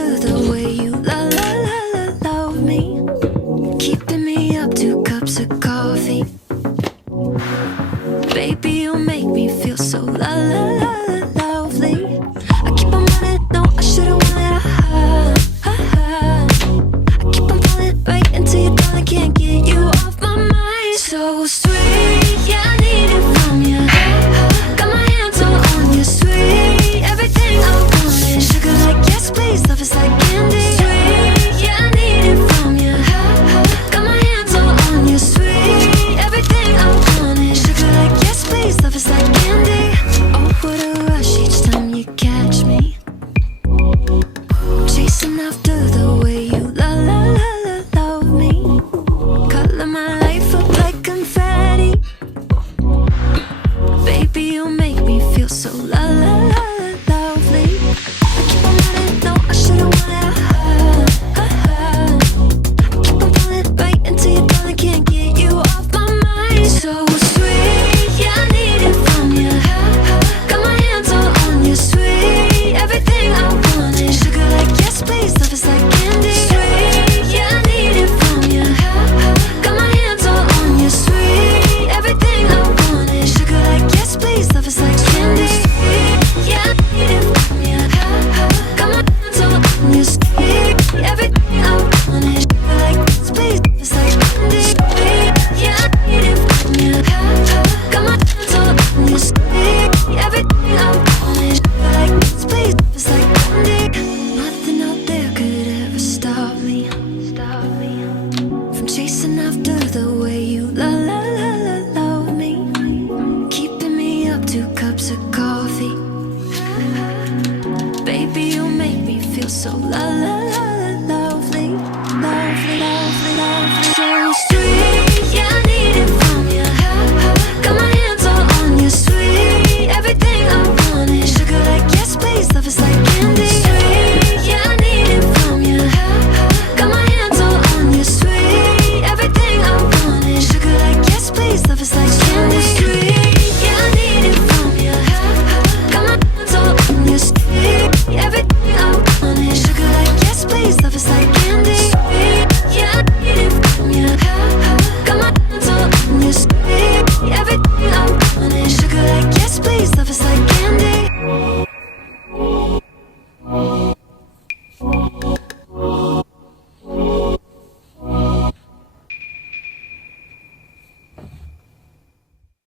after the way you love me, keeping me up 2 cups of coffee. Baby, you make me feel so lovely. I keep on running, no, I should've wanted I keep on falling right into your thought, I can't get you off my mind. So sweet, yeah, I need it from you. Got my hands all on you, sweet. Everything I want, sugar like yes, please, love is like candy. Sweet, yeah, I need it from you. Got my hands all on you, sweet. Everything I want, sugar like yes, please, love is like candy. Oh, what a rush each time you catch me, chasing after the way you love me. Color my life up like confetti. Baby, you make me feel so lovely. I keep on running, no, I should've wanted I keep on falling right into your thought, I can't get you off my mind. So sweet, yeah, I need it from you. Got my hands all on you, sweet. Everything I want, sugar like yes, please, love is like candy. Sweet, yeah, I need it from you. Got my hands all on you, sweet. Everything I want, sugar like yes, please, love is like candy. Sweet, yeah, I need it from you. Got my hands all on you, sweet. Everything I want, sugar like yes, please, love is like candy. Sweet, yeah, I need it from you. Got my hands all on you, sweet. Everything I want, sugar like yes, please, love is like candy. Nothing out there could ever stop me from chasing after the way you love me, keeping me up 2 cups of coffee. Baby, you make me feel so